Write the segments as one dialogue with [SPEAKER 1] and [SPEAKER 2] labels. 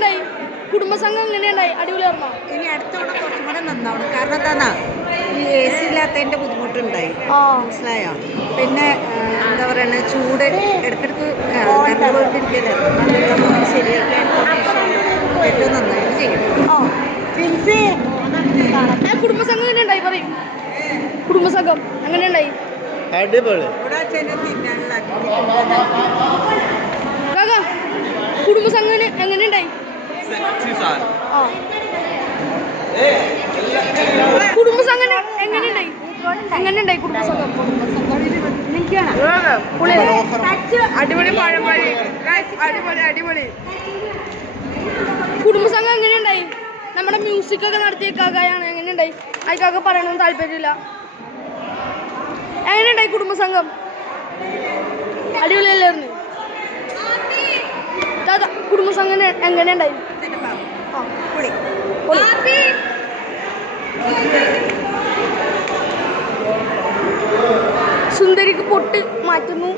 [SPEAKER 1] എങ്ങനെയുണ്ടായി? കുടുംബസംഘം എങ്ങനെയുണ്ടായി? അടിപൊളിയായിരുന്നോ
[SPEAKER 2] ഇനി അടുത്ത തവണ കുറച്ചും കൂടെ നന്നാവണം. കാരണം എന്താന്നാ ഈ എ സി ഇല്ലാത്തതിന്റെ ബുദ്ധിമുട്ടുണ്ടായി.
[SPEAKER 1] ഓ
[SPEAKER 2] മനസ്സിലായോ? പിന്നെ എന്താ പറയണ ചൂട് ഇടയ്ക്കിടയ്ക്ക് കറണ്ട് പോയിട്ടിരിക്കല്ലേ? അതൊക്കെ ശരിയാക്കാൻ ഏറ്റവും നന്നായിട്ട് ചെയ്യണം.
[SPEAKER 1] കുടുംബസംഘം എങ്ങനെയുണ്ടായി? പറയും. കുടുംബസംഘം എങ്ങനെയുണ്ടായി?
[SPEAKER 3] അടിപൊളി.
[SPEAKER 1] കുടുംബസംഘം ആ കുടുംബസംഘം എങ്ങനെയുണ്ടായി? എങ്ങനെയുണ്ടായി കുടുംബസംഘം?
[SPEAKER 4] അടിപൊളി Guys, അടിപൊളി അടിപൊളി.
[SPEAKER 1] കുടുംബസംഘം എങ്ങനെയുണ്ടായി? നമ്മുടെ മ്യൂസിക് ഒക്കെ നടത്തിയ കാക്കയാണ് എങ്ങനെയുണ്ടായി? അയക്കാക്ക പറയണമെന്ന് താല്പര്യമില്ല. എങ്ങനെയുണ്ടായി കുടുംബസംഘം? അടിപൊളിയല്ലായിരുന്നു കുടുംബസംഘം എങ്ങനെ- എങ്ങനെയുണ്ടായി? ആ
[SPEAKER 2] പൊളി
[SPEAKER 1] പൊളി. സുന്ദരിക്ക് പൊട്ട് മാറ്റുന്നു.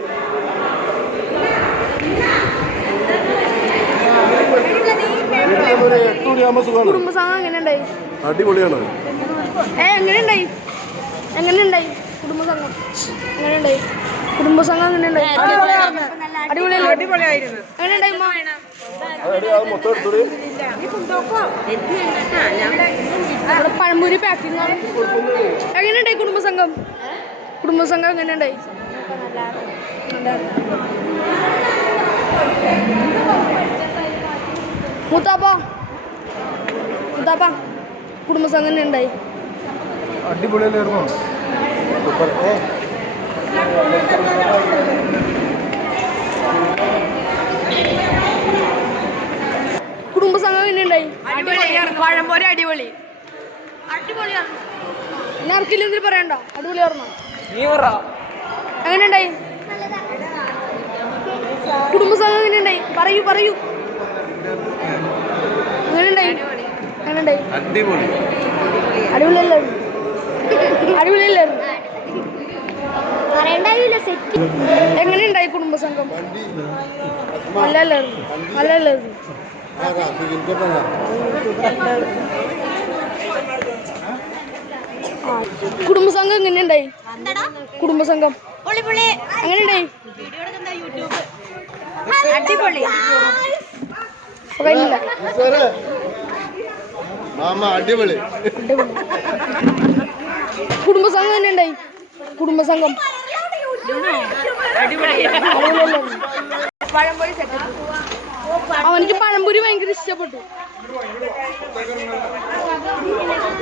[SPEAKER 3] ഒരു
[SPEAKER 1] എങ്ങനെ ഉണ്ടായി
[SPEAKER 3] അടിപൊളിയാണ്.
[SPEAKER 1] ഏ എങ്ങനെ ഉണ്ടായി എങ്ങനെ ഉണ്ടായി കുടുംബസംഘം എങ്ങനെ ഉണ്ടായി
[SPEAKER 4] കുടുംബസംഘം
[SPEAKER 1] എങ്ങനെയുണ്ടായി ഉമ്മ? പഴംപൊരി പാക്കിംഗ് ആണ്. എങ്ങനെയുണ്ടായി കുടുംബസംഘം? കുടുംബസംഘം എങ്ങനെയുണ്ടായി? മുത്താപ്പ മുത്താപ്പ കുടുംബസംഘം എങ്ങനെയുണ്ടായി?
[SPEAKER 3] ഉണ്ടായി സൂപ്പർ ഏ
[SPEAKER 1] കുടുംബസംഘം എങ്ങനെയുണ്ടായി?
[SPEAKER 4] അടിപൊളി.
[SPEAKER 1] പിന്നെ ആർക്കില്ല എന്തിനു പറയണ്ട. അടിപൊളിയായിരുന്നോ. എങ്ങനെയുണ്ടായി? കുടുംബസംഘം എങ്ങനെയുണ്ടായി? പറയൂ പറയൂ. എങ്ങനെയുണ്ടായി? എങ്ങനെയുണ്ടായി?
[SPEAKER 3] അടിപൊളി.
[SPEAKER 1] അടിപൊളിയല്ലായിരുന്നു അടിപൊളിയല്ലായിരുന്നു എങ്ങനെയുണ്ടായി കുടുംബസംഘം നല്ലല്ലായിരുന്നു നല്ലല്ലായിരുന്നു കുടുംബസംഘം എങ്ങനെയുണ്ടായി? കുടുംബസംഘം. എങ്ങനെയുണ്ടായി?
[SPEAKER 2] അടിപൊളി.
[SPEAKER 3] അടിപൊളി
[SPEAKER 1] അടിപൊളി. കുടുംബസംഘം എങ്ങനെയുണ്ടായി? കുടുംബസംഘം. അടിപൊളിയല്ലായിരുന്നു
[SPEAKER 4] പഴംപൊരി സെറ്റ്
[SPEAKER 1] എനിക്ക് പഴംപൊരി ഭയങ്കര ഇഷ്ടപ്പെട്ടു.